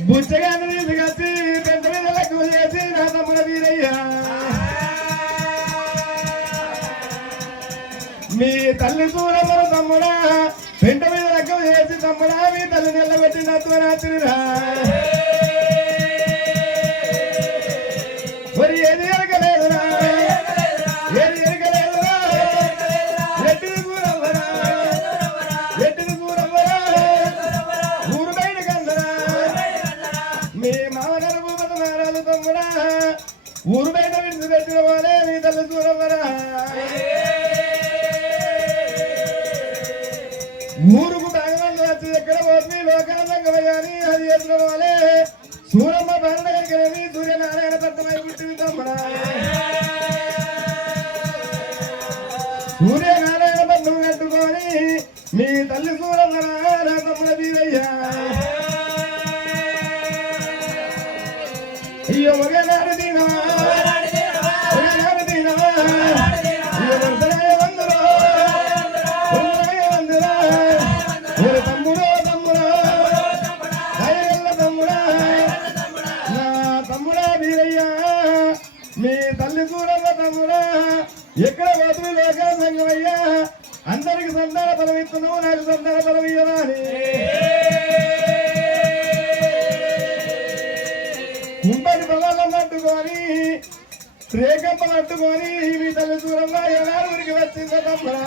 బుచ్చగాని తీసుకొచ్చి పెద్ద మీద లెక్క చేసి నా తమ్ముడ వీరయ్య మీ తల్లి సూరమ్మల తమ్ముడా పెంట మీద లెక్క చేసి తమ్ముడా మీ తల్లి నిలబెట్టినట్టు రాత్రిరా మరి ఏది ఎరగలేదురా ఏది ఎరగలేదురా ఎట్టిది కూరమ్మరా ఎట్టిది కూరమ్మరా ఊరు బయట కందరా మీ మామగారు భూపతి తమ్ముడా ఊరు బయట విడిచి పెట్టిన వాళ్ళే మీ తల్లి కూరమ్మరా ఊరుకు తాగడం వచ్చి ఎక్కడ పోతుంది లోకాలంగమయ్యాని అది ఎదురు వాళ్ళే సూరమ్మ భరణి సూర్యనారాయణ దత్తమై పుట్టింది తమ్ముడా సూర్యనారాయణ దత్తం కట్టుకొని మీ తల్లి సూరమ్మ నా తమ్ముడ వీరయ్యా అయ్యో మగనాడు దీనవా మగనాడు దీనవా అయ్యో వందరాయ వందరో వందరాయ వందరా ఓ తమ్ముడో తమ్ముడా దయగల్ల తమ్ముడా నా తమ్ముడా వీరయ్యా మీ తల్లి సూరమ్మ తమ్ముడా ఎక్కడ వదిలి లేక సంగమయ్యా అందరికి సంతాన బలం ఇస్తున్నావు నాకు సంతాన బలం ఇవ్వాలి కుంపటి పొలాలను పట్టుకొని రేగంప పట్టుకొని మీ తల్లి సూరమ్మ ఎలా ఊరికి వచ్చిందో తమ్ముడా